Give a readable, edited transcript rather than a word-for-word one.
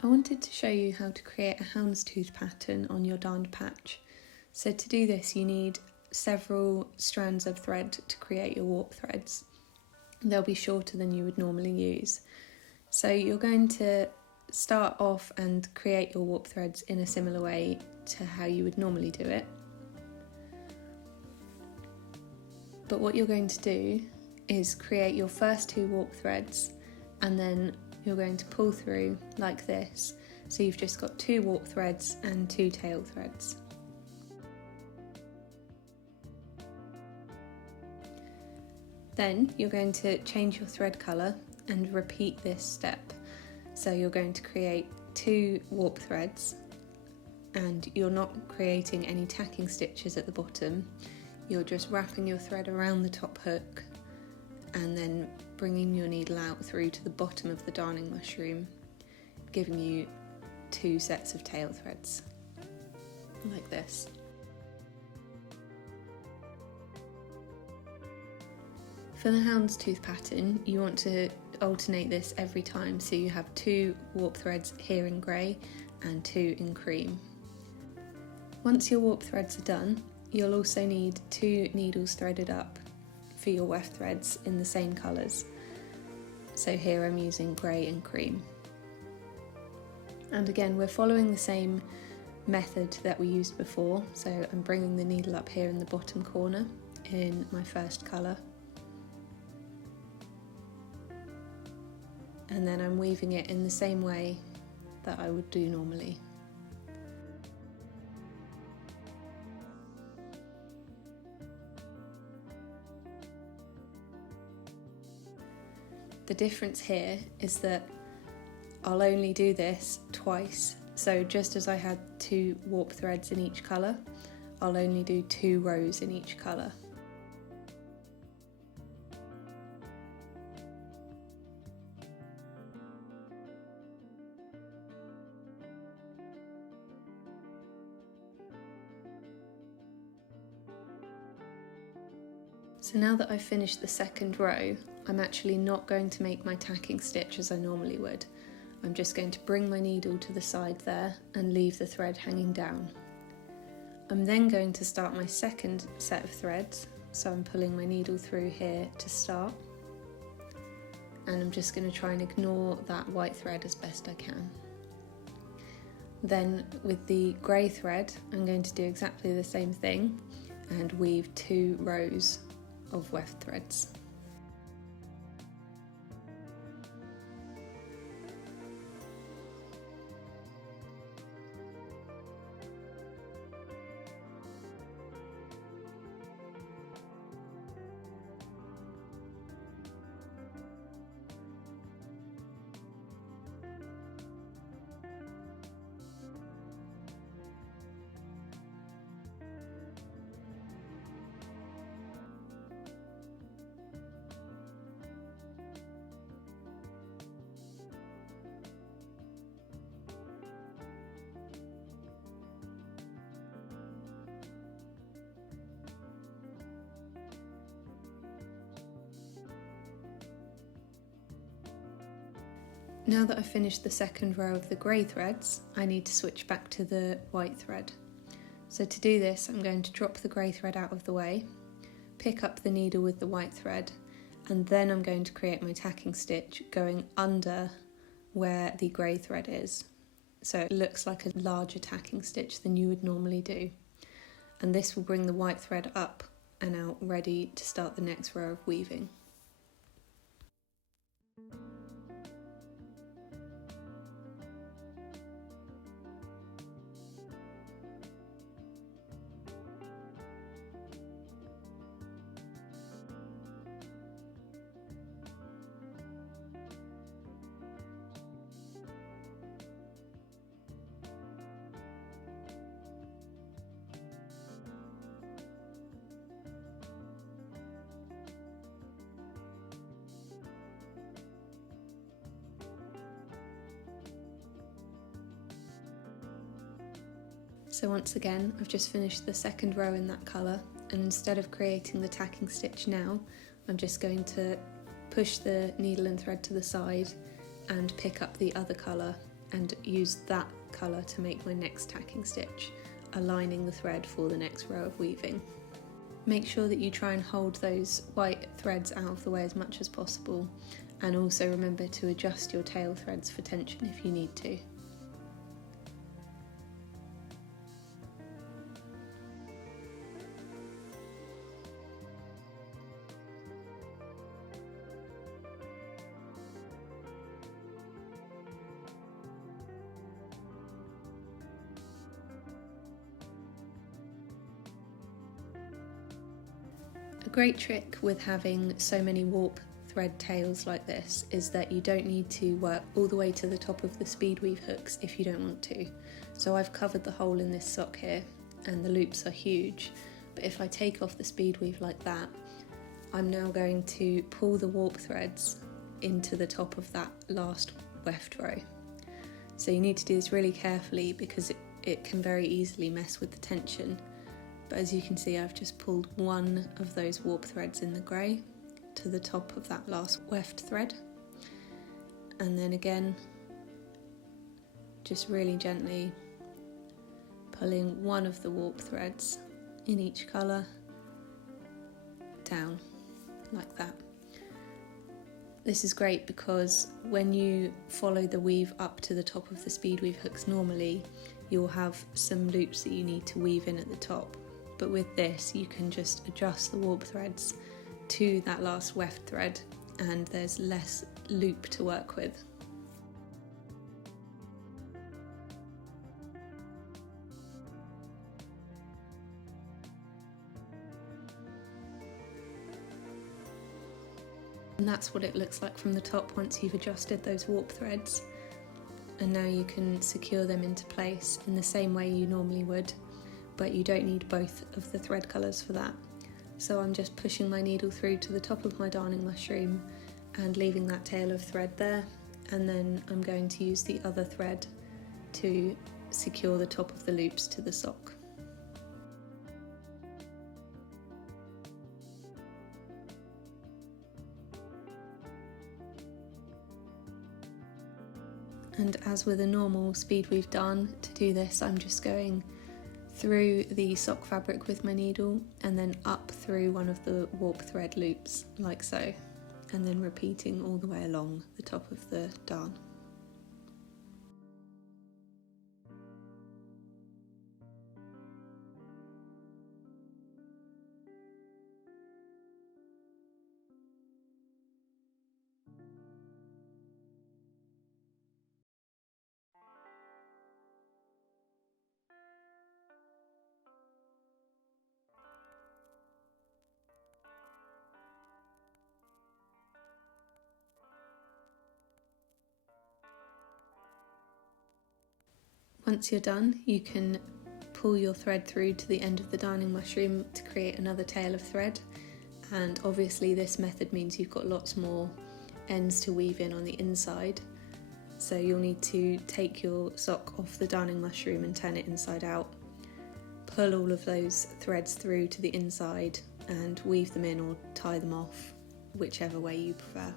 I wanted to show you how to create a houndstooth pattern on your darned patch. So to do this you need several strands of thread to create your warp threads. They'll be shorter than you would normally use. So you're going to start off and create your warp threads in a similar way to how you would normally do it. But what you're going to do is create your first 2 warp threads, and then you're going to pull through like this. So you've just got 2 warp threads and 2 tail threads. Then you're going to change your thread colour and repeat this step. So you're going to create 2 warp threads, and you're not creating any tacking stitches at the bottom. You're just wrapping your thread around the top hook and then bringing your needle out through to the bottom of the darning mushroom, giving you 2 sets of tail threads, like this. For the houndstooth pattern, you want to alternate this every time, so you have 2 warp threads here in grey and 2 in cream. Once your warp threads are done, you'll also need 2 needles threaded up for your weft threads in the same colours. So here I'm using grey and cream. And again, we're following the same method that we used before, so I'm bringing the needle up here in the bottom corner in my first colour. And then I'm weaving it in the same way that I would do normally. The difference here is that I'll only do this twice, so just as I had 2 warp threads in each colour, I'll only do 2 rows in each colour. So now that I've finished the second row, I'm actually not going to make my tacking stitch as I normally would. I'm just going to bring my needle to the side there and leave the thread hanging down. I'm then going to start my second set of threads, so I'm pulling my needle through here to start, and I'm just going to try and ignore that white thread as best I can. Then with the grey thread, I'm going to do exactly the same thing and weave 2 rows of weft threads. Now that I've finished the second row of the grey threads, I need to switch back to the white thread. So to do this, I'm going to drop the grey thread out of the way, pick up the needle with the white thread, and then I'm going to create my tacking stitch going under where the grey thread is. So it looks like a larger tacking stitch than you would normally do. And this will bring the white thread up and out ready to start the next row of weaving. So once again, I've just finished the second row in that colour, and instead of creating the tacking stitch now, I'm just going to push the needle and thread to the side and pick up the other colour and use that colour to make my next tacking stitch, aligning the thread for the next row of weaving. Make sure that you try and hold those white threads out of the way as much as possible, and also remember to adjust your tail threads for tension if you need to. A great trick with having so many warp thread tails like this is that you don't need to work all the way to the top of the Speedweve hooks if you don't want to. So I've covered the hole in this sock here and the loops are huge, but if I take off the Speedweve like that, I'm now going to pull the warp threads into the top of that last weft row. So you need to do this really carefully because it can very easily mess with the tension. But as you can see, I've just pulled one of those warp threads in the grey to the top of that last weft thread, and then again just really gently pulling one of the warp threads in each colour down like that. This is great because when you follow the weave up to the top of the Speedweve hooks normally, you'll have some loops that you need to weave in at the top. But with this, you can just adjust the warp threads to that last weft thread and there's less loop to work with. And that's what it looks like from the top once you've adjusted those warp threads. And now you can secure them into place in the same way you normally would, but you don't need both of the thread colours for that. So I'm just pushing my needle through to the top of my darning mushroom and leaving that tail of thread there, and then I'm going to use the other thread to secure the top of the loops to the sock. And as with a normal Speedweve darn, to do this I'm just going through the sock fabric with my needle and then up through one of the warp thread loops like so, and then repeating all the way along the top of the darn. Once you're done, you can pull your thread through to the end of the darning mushroom to create another tail of thread, and obviously this method means you've got lots more ends to weave in on the inside, so you'll need to take your sock off the darning mushroom and turn it inside out, pull all of those threads through to the inside and weave them in or tie them off, whichever way you prefer.